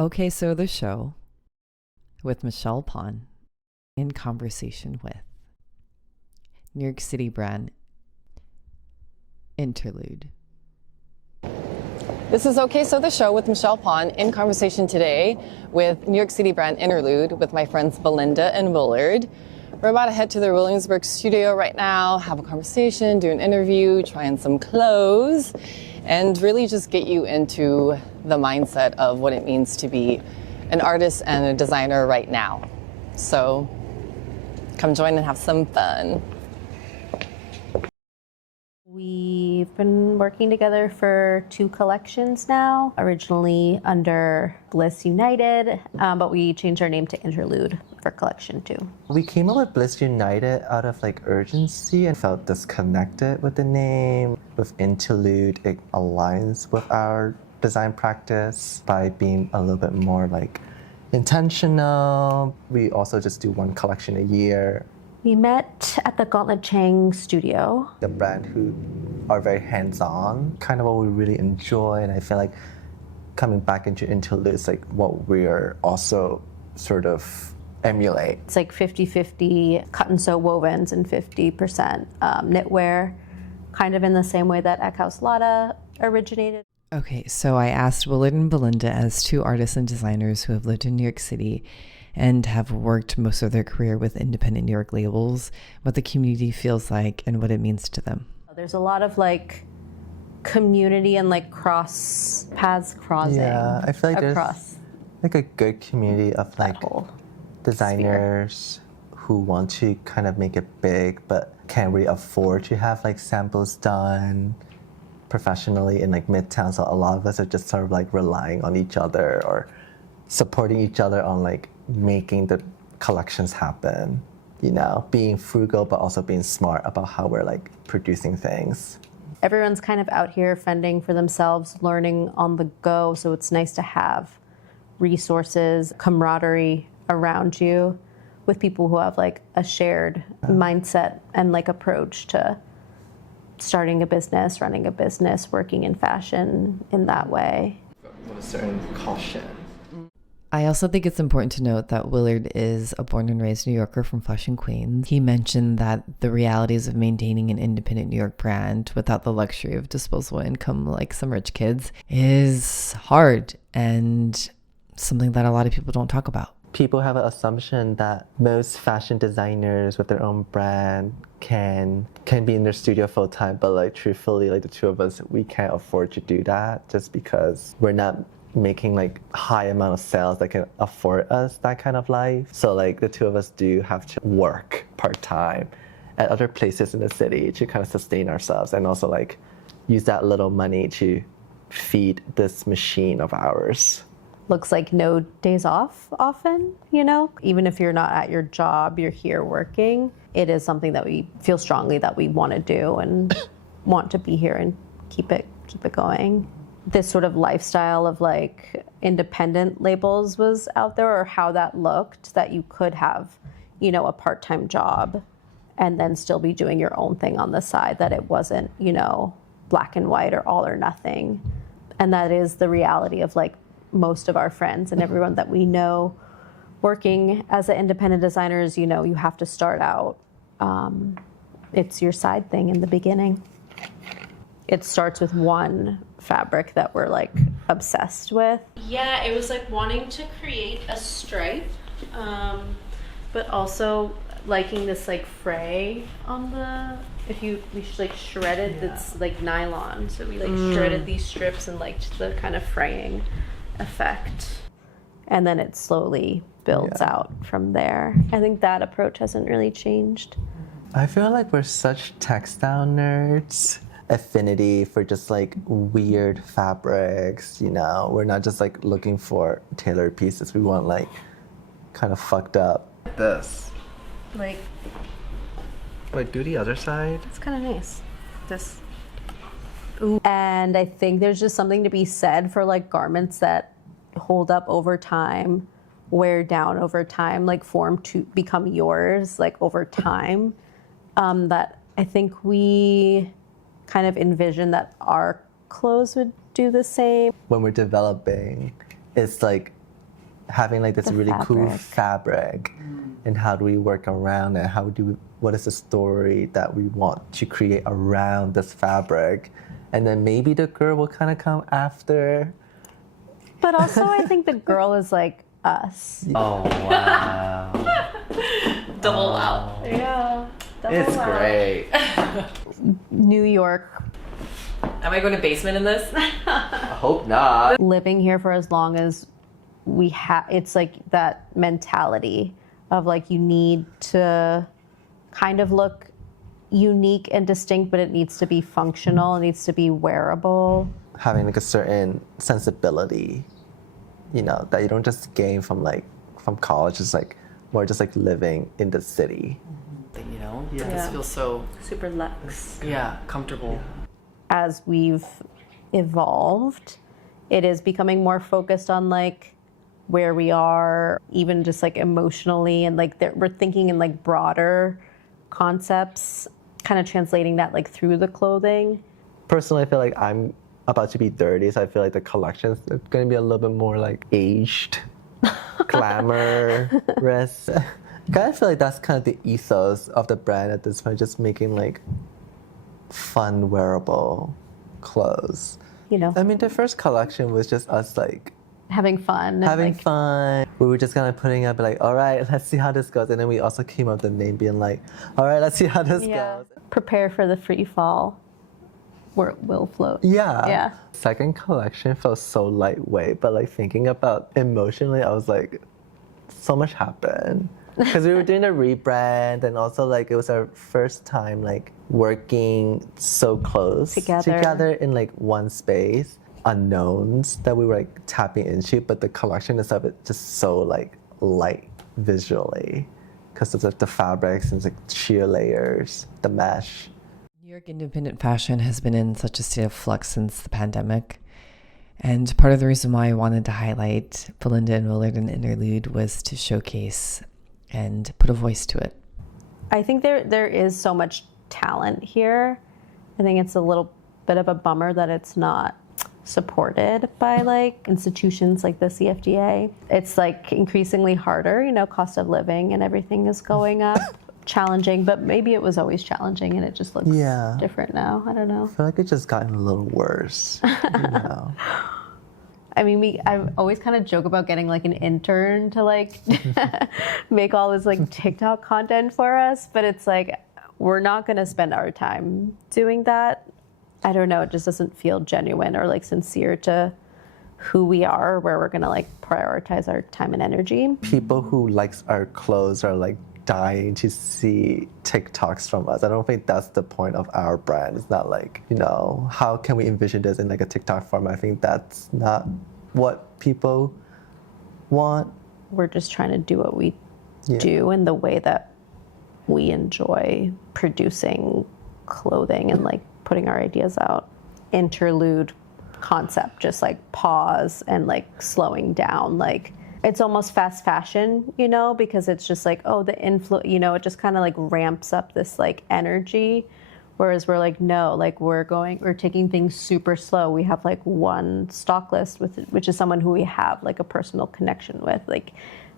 Okay, so the show with Michelle Pon in conversation with New York City brand Interlude. This is Okay So the Show with Michelle Pon in conversation today with New York City brand Interlude with my friends Belinda and Willard. We're about to head to the Williamsburg studio right now, have a conversation, do an interview, try on some clothes, and really just get you into the mindset of what it means to be an artist and a designer right now. So come join and have some fun. We've been working together for 2 collections now, originally under Bliss United, but we changed our name to Interlude for collection 2. We came up with Bliss United out of urgency and felt disconnected with the name. With Interlude, it aligns with our design practice by being a little bit more intentional. We also just do 1 collection a year. We met at the Gauntlet Chang studio. The brand who are very hands-on, kind of what we really enjoy, and I feel like coming back into Interlude is what we're also sort of emulate. It's 50-50 cut and sew wovens and 50% knitwear, kind of in the same way that Eckhouse Lotta originated. Okay, so I asked Willard and Belinda, as 2 artists and designers who have lived in New York City and have worked most of their career with independent New York labels, what the community feels like and what it means to them. There's a lot of community and cross paths crossing. Yeah, I feel like across there's a good community of whole designers who want to kind of make it big but can't really afford to have samples done professionally in Midtown. So a lot of us are just sort of relying on each other or supporting each other on making the collections happen, being frugal but also being smart about how we're producing things. Everyone's kind of out here fending for themselves, learning on the go, so it's nice to have resources, camaraderie around you with people who have a shared mindset and approach to starting a business, running a business, working in fashion in that way. With a certain caution. I also think it's important to note that Willard is a born and raised New Yorker from Flushing, Queens. He mentioned that the realities of maintaining an independent New York brand without the luxury of disposable income like some rich kids is hard and something that a lot of people don't talk about. People have an assumption that most fashion designers with their own brand can be in their studio full time, but truthfully, the 2 of us, we can't afford to do that just because we're not making high amount of sales that can afford us that kind of life. So the 2 of us do have to work part-time at other places in the city to kind of sustain ourselves and also use that little money to feed this machine of ours. Looks like no days off often, Even if you're not at your job, you're here working. It is something that we feel strongly that we want to do and want to be here and keep it going. This sort of lifestyle of independent labels was out there, or how that looked, that you could have, a part-time job and then still be doing your own thing on the side, that it wasn't, black and white or all or nothing. And that is the reality of most of our friends and everyone that we know working as an independent designers. You have to start out, it's your side thing in the beginning. It starts with 1 fabric that we're obsessed with. Yeah, it was wanting to create a stripe, but also liking this fray on the, we shredded this nylon, so we shredded these strips and liked the kind of fraying effect. And then it slowly builds out from there. I think that approach hasn't really changed. I feel we're such textile nerds. Affinity for just weird fabrics, We're not just looking for tailored pieces. We want kind of fucked up. This. Wait, do the other side. It's kind of nice. This. Ooh. And I think there's just something to be said for garments that hold up over time, wear down over time, form to become yours over time. That I think we kind of envision that our clothes would do the same. When we're developing, it's having like this The really cool fabric. fabric, and how do we work around it? What is the story that we want to create around this fabric? And then maybe the girl will kind of come after. But also, I think the girl is like us. Oh, wow. Double out. Yeah. It's great. New York, Am I going to basement in this? I hope not. living here for as long as we have, it's like that mentality of like you need to kind of look unique and distinct, but it needs to be functional, it needs to be wearable. Having like a certain sensibility, you know, that you don't just gain from college. It's like more just like living in the city. You know? Yeah. This feels so, Super luxe. comfortable. As we've evolved, it is becoming more focused on like where we are, even just like emotionally, and like we're thinking in like broader concepts, kind of translating that like through the clothing. Personally, I feel like I'm about to be 30, so I feel like the collections are going to be a little bit more like aged, glamorous. I kind of feel like that's kind of the ethos of the brand at this point, just making like fun, wearable clothes. You know, I mean, the first collection was just us like having fun. and, having like, fun. We were just kind of putting up like, all right, let's see how this goes. And then we also came up with the name being like, all right, let's see how this goes. Prepare for the free fall where it will float. Yeah. Yeah. Second collection felt so lightweight, but like thinking about emotionally, I was like, so much happened. Because we were doing a rebrand, and also like it was our first time like working so close together in like one space. Unknowns that we were like tapping into, but the collection itself is just so like light visually because of the fabrics and like sheer layers, the mesh. New York independent fashion has been in such a state of flux since the pandemic. And part of the reason why I wanted to highlight Belinda and Willard in Interlude was to showcase and put a voice to it. I think there is so much talent here. I think it's a little bit of a bummer that it's not supported by like institutions like the CFDA. It's like increasingly harder, you know, cost of living and everything is going up. Challenging, but maybe it was always challenging and it just looks different now. I don't know. I feel like it's just gotten a little worse. You know? I mean, I always kind of joke about getting like an intern to like make all this like TikTok content for us, but it's like, we're not going to spend our time doing that. I don't know, it just doesn't feel genuine or like sincere to who we are, or where we're going to like prioritize our time and energy. People who likes our clothes are like dying to see TikToks from us. I don't think that's the point of our brand. It's not like, you know, how can we envision this in like a TikTok format? I think that's not what people want. We're just trying to do what we do in the way that we enjoy producing clothing and like putting our ideas out. Interlude concept, just like pause and like slowing down, like it's almost fast fashion, you know, because it's just like, oh, the you know, it just kind of like ramps up this like energy. Whereas we're like, no, like we're taking things super slow. We have like one stock list which is someone who we have like a personal connection with. Like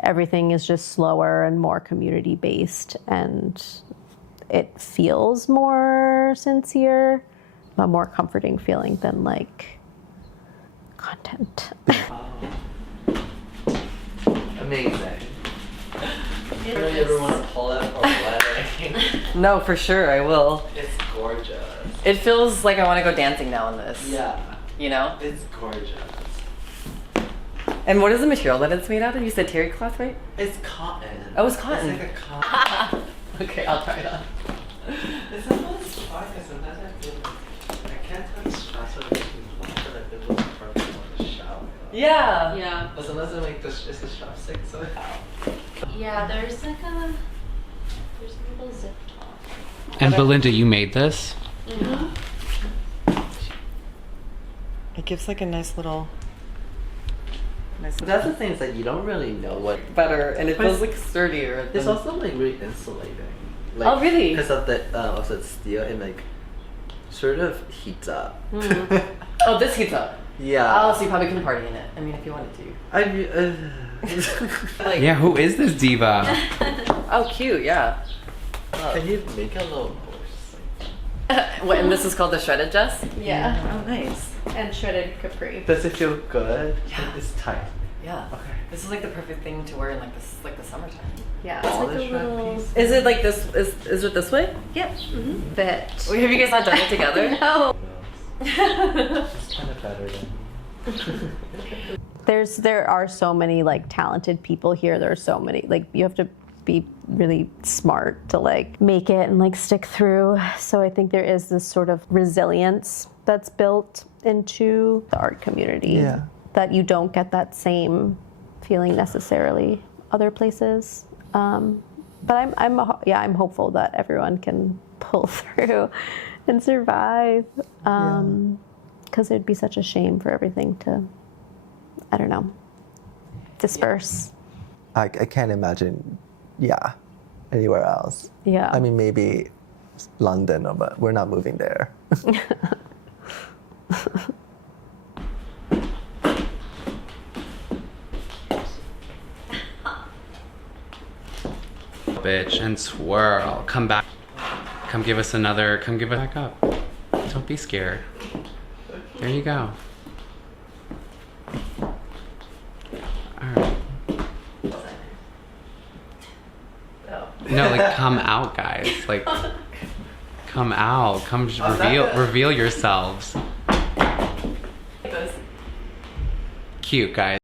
everything is just slower and more community based, and it feels more sincere, a more comforting feeling than like content. Amazing. I don't know if you ever want to pull it or lettering. No, for sure, I will. It's gorgeous. It feels like I want to go dancing now in this. Yeah. You know? It's gorgeous. And what is the material that it's made out of? You said terry cloth, right? It's cotton. Oh, it's cotton. It's like a cotton. Okay, I'll try it on. It's almost hard because sometimes I feel like I can't tell the straps are making long, but I feel like it's perfect for the shower. Yeah. Yeah. But sometimes I'm like, is the strap sick somehow? Yeah, there's like a little zip top. And Belinda, you made this? It gives like a nice little... But that's the thing, is that you don't really know what. better, and it feels like sturdier. It's than- also like really insulating. Like, Oh, really? Because of the steel, it like sort of heats up. Oh, this heats up. Yeah. Oh, so you probably couldn't party in it. I mean, if you wanted to. Like, Yeah, who is this diva? oh, cute, yeah. Can you make a little horse? What, and this is called the shredded dress? Yeah. Oh, nice. And shredded capri. Does it feel good? Yeah. It's tight. Yeah. Okay. This is like the perfect thing to wear in like the summertime. Yeah. All It's like the a shred little. pieces. Is it like this? Is it this way? Yep. Fit. Wait, have you guys not done it together? No. It's kind of better than. There are so many like talented people here. There are so many, like, you have to be really smart to like make it and like stick through. So I think there is this sort of resilience that's built into the art community. Yeah. That you don't get that same feeling necessarily other places. But I'm hopeful that everyone can pull through and survive. Because it'd be such a shame for everything to, I don't know, disperse. I can't imagine, anywhere else. Yeah. I mean, maybe London, but we're not moving there. Bitch, and swirl. Come back. Come give us another. Come give it back up. Don't be scared. There you go. Alright. No, like come out, guys. Like come out. Come reveal yourselves. Cute, guys.